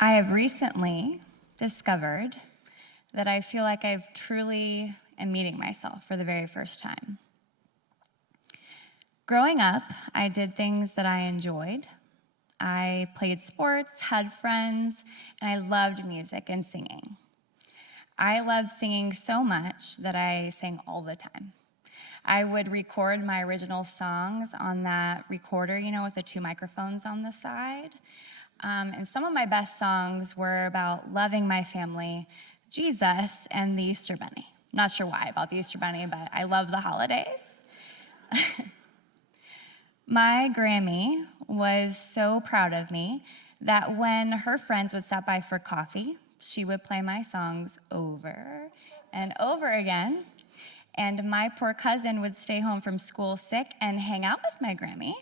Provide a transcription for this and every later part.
I have recently discovered that I feel like I've truly am meeting myself for the very first time. Growing up, I did things that I enjoyed. I played sports, had friends, and I loved music and singing. I loved singing so much that I sang all the time. I would record my original songs on that recorder, with the two microphones on the side. And some of my best songs were about loving my family, Jesus, and the Easter Bunny. Not sure why about the Easter Bunny, but I love the holidays. My Grammy was so proud of me that when her friends would stop by for coffee, she would play my songs over and over again. And my poor cousin would stay home from school sick and hang out with my Grammy.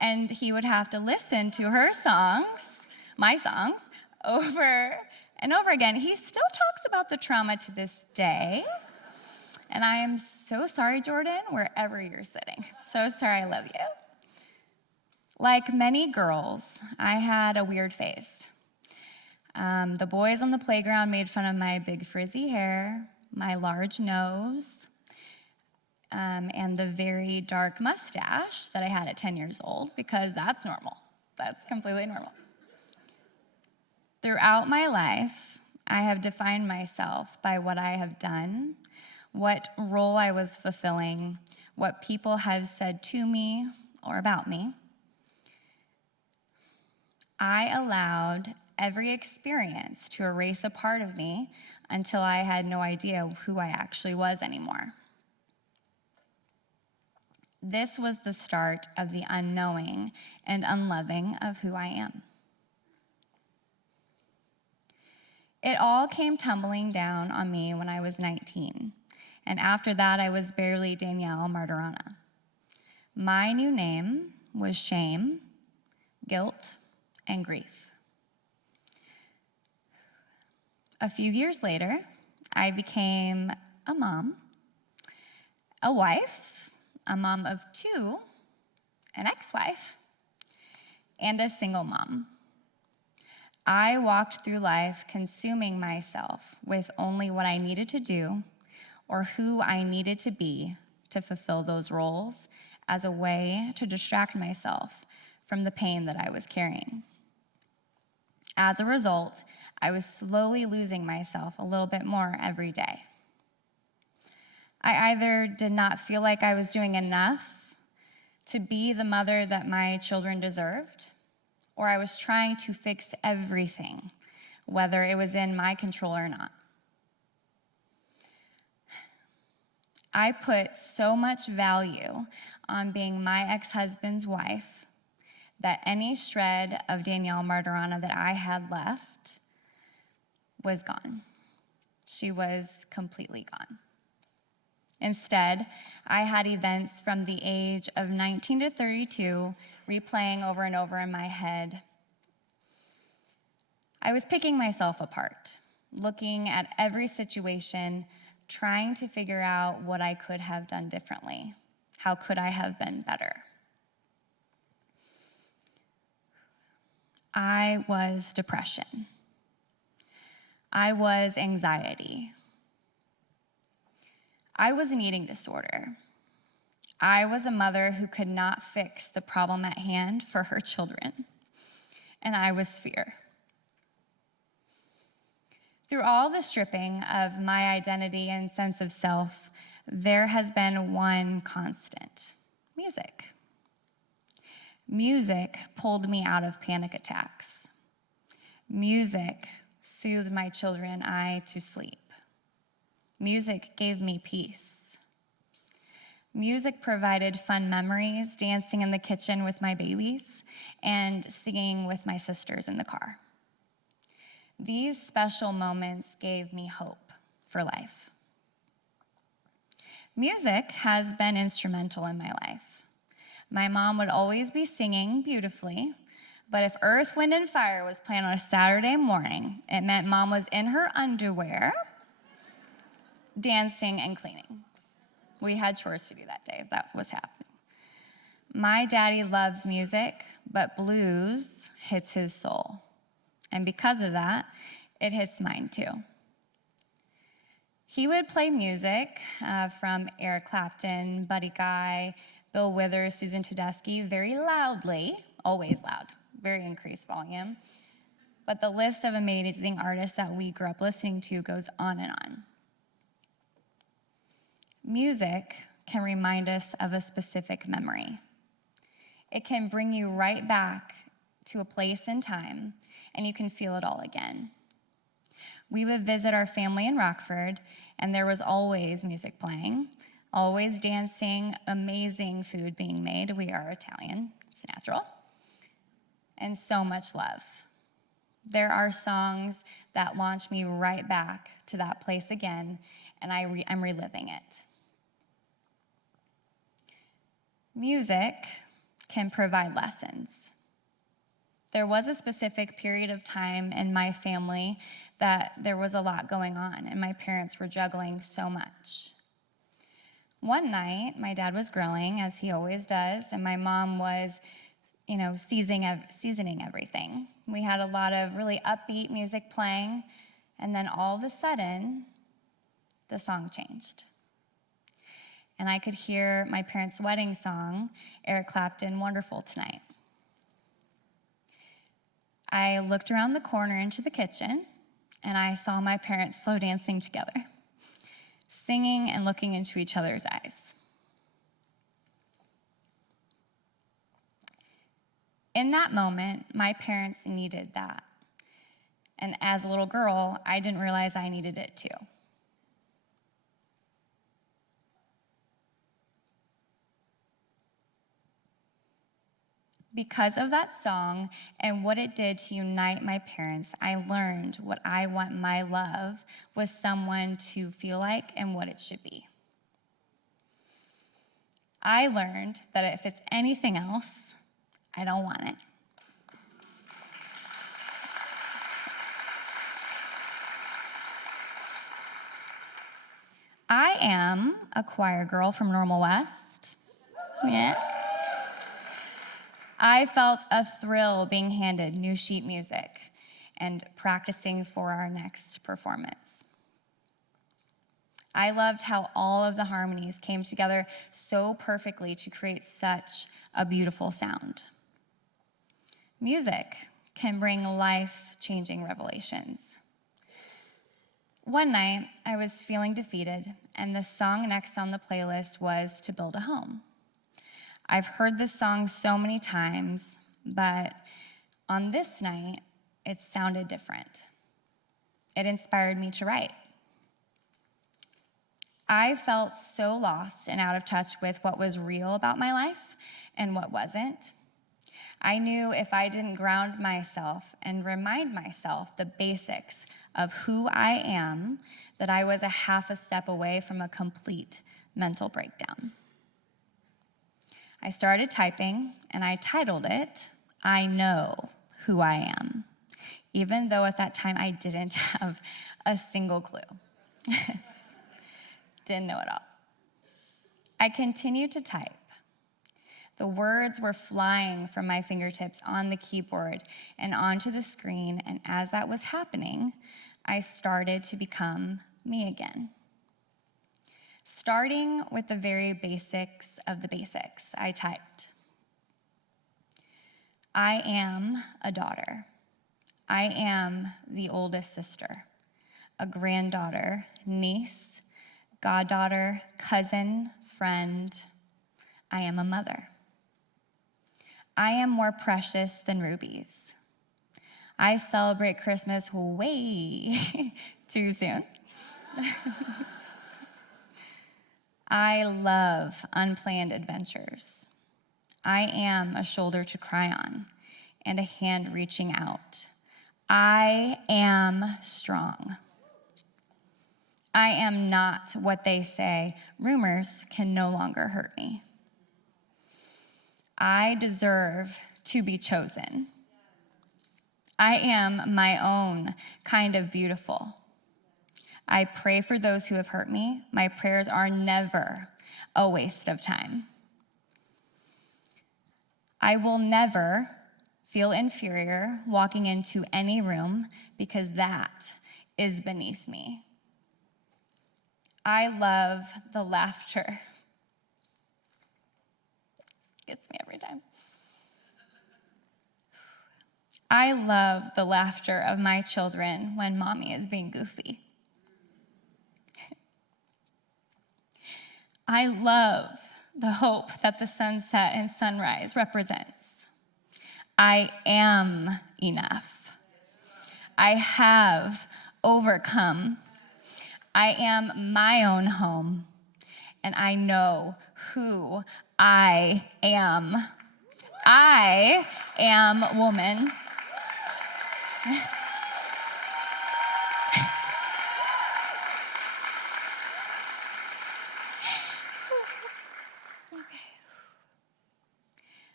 And he would have to listen to her songs, my songs, over and over again. He still talks about the trauma to this day. And I am so sorry, Jordan, wherever you're sitting. So sorry, I love you. Like many girls, I had a weird phase. The boys on the playground made fun of my big frizzy hair, my large nose, and the very dark mustache that I had at 10 years old, because that's normal. That's completely normal. Throughout my life, I have defined myself by what I have done, what role I was fulfilling, what people have said to me or about me. I allowed every experience to erase a part of me until I had no idea who I actually was anymore. This was the start of the unknowing and unloving of who I am. It all came tumbling down on me when I was 19, and after that I was barely Danielle Martorana. My new name was shame, guilt, and grief. A few years later, I became a mom, a wife, a mom of two, an ex-wife, and a single mom. I walked through life consuming myself with only what I needed to do or who I needed to be to fulfill those roles as a way to distract myself from the pain that I was carrying. As a result, I was slowly losing myself a little bit more every day. I either did not feel like I was doing enough to be the mother that my children deserved, or I was trying to fix everything, whether it was in my control or not. I put so much value on being my ex-husband's wife that any shred of Danielle Martorana that I had left was gone. She was completely gone. Instead, I had events from the age of 19 to 32 replaying over and over in my head. I was picking myself apart, looking at every situation, trying to figure out what I could have done differently. How could I have been better? I was depression. I was anxiety. I was an eating disorder. I was a mother who could not fix the problem at hand for her children, and I was fear. Through all the stripping of my identity and sense of self, there has been one constant: music. Music pulled me out of panic attacks. Music soothed my children and I to sleep. Music gave me peace. Music provided fun memories, dancing in the kitchen with my babies and singing with my sisters in the car. These special moments gave me hope for life. Music has been instrumental in my life. My mom would always be singing beautifully, but if Earth, Wind, and Fire was playing on a Saturday morning, it meant Mom was in her underwear, dancing and cleaning. We had chores to do that day. That was happening. My daddy loves music, but blues hits his soul. And because of that, it hits mine too. He would play music from Eric Clapton, Buddy Guy, Bill Withers, Susan Tedeschi very loudly, always loud, very increased volume. But the list of amazing artists that we grew up listening to goes on and on. Music can remind us of a specific memory. It can bring you right back to a place and time, and you can feel it all again. We would visit our family in Rockford, and there was always music playing, always dancing, amazing food being made. We are Italian, it's natural, and so much love. There are songs that launch me right back to that place again, and I'm reliving it. Music can provide lessons. There was a specific period of time in my family that there was a lot going on, and my parents were juggling so much. One night, my dad was grilling, as he always does, and my mom was, seasoning everything. We had a lot of really upbeat music playing, and then all of a sudden, the song changed. And I could hear my parents' wedding song, Eric Clapton, Wonderful Tonight. I looked around the corner into the kitchen, and I saw my parents slow dancing together, singing and looking into each other's eyes. In that moment, my parents needed that. And as a little girl, I didn't realize I needed it too. Because of that song and what it did to unite my parents, I learned what I want my love was someone to feel like and what it should be. I learned that if it's anything else, I don't want it. I am a choir girl from Normal West. Yeah. I felt a thrill being handed new sheet music and practicing for our next performance. I loved how all of the harmonies came together so perfectly to create such a beautiful sound. Music can bring life-changing revelations. One night, I was feeling defeated, and the song next on the playlist was To Build a Home. I've heard this song so many times, but on this night, it sounded different. It inspired me to write. I felt so lost and out of touch with what was real about my life and what wasn't. I knew if I didn't ground myself and remind myself the basics of who I am, that I was a half a step away from a complete mental breakdown. I started typing, and I titled it, I Know Who I Am, even though at that time I didn't have a single clue. Didn't know it all. I continued to type. The words were flying from my fingertips on the keyboard and onto the screen, and as that was happening, I started to become me again. Starting with the very basics of the basics, I typed, I am a daughter. I am the oldest sister, a granddaughter, niece, goddaughter, cousin, friend. I am a mother. I am more precious than rubies. I celebrate Christmas way too soon. I love unplanned adventures. I am a shoulder to cry on and a hand reaching out. I am strong. I am not what they say. Rumors can no longer hurt me. I deserve to be chosen. I am my own kind of beautiful. I pray for those who have hurt me. My prayers are never a waste of time. I will never feel inferior walking into any room because that is beneath me. I love the laughter. Gets me every time. I love the laughter of my children when mommy is being goofy. I love the hope that the sunset and sunrise represents. I am enough. I have overcome. I am my own home, and I know who I am. I am woman.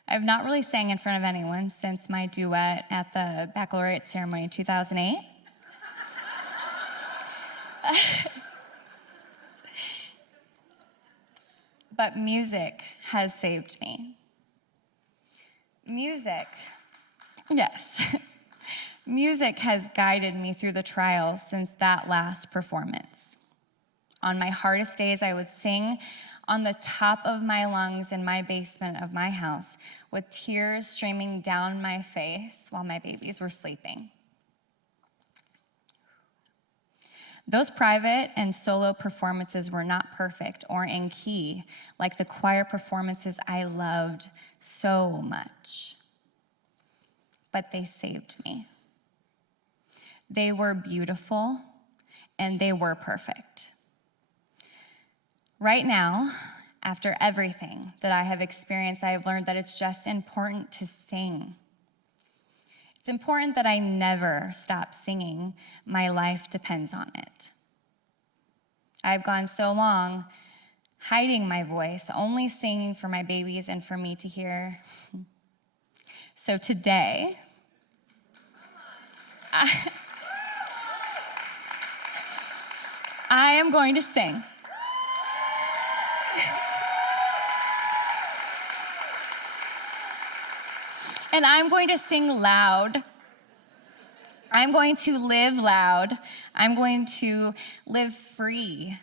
I've not really sang in front of anyone since my duet at the baccalaureate ceremony in 2008. But music has saved me. Music, yes. Music has guided me through the trials since that last performance. On my hardest days, I would sing on the top of my lungs in my basement of my house with tears streaming down my face while my babies were sleeping. Those private and solo performances were not perfect or in key like the choir performances I loved so much. But they saved me. They were beautiful and they were perfect. Right now, after everything that I have experienced, I have learned that it's just important to sing. It's important that I never stop singing. My life depends on it. I've gone so long hiding my voice, only singing for my babies and for me to hear. So today, I am going to sing. And I'm going to sing loud. I'm going to live loud. I'm going to live free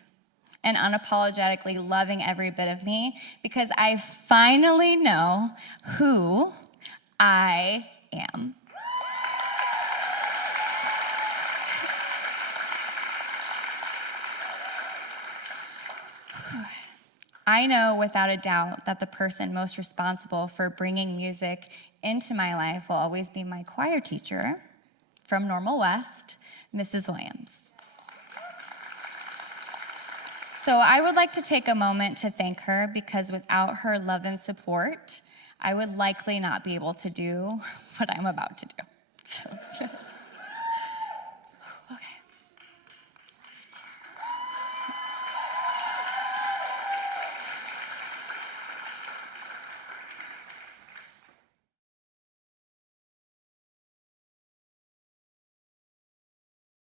and unapologetically loving every bit of me because I finally know who I am. I know without a doubt that the person most responsible for bringing music into my life will always be my choir teacher from Normal West, Mrs. Williams. So I would like to take a moment to thank her because without her love and support, I would likely not be able to do what I'm about to do. So.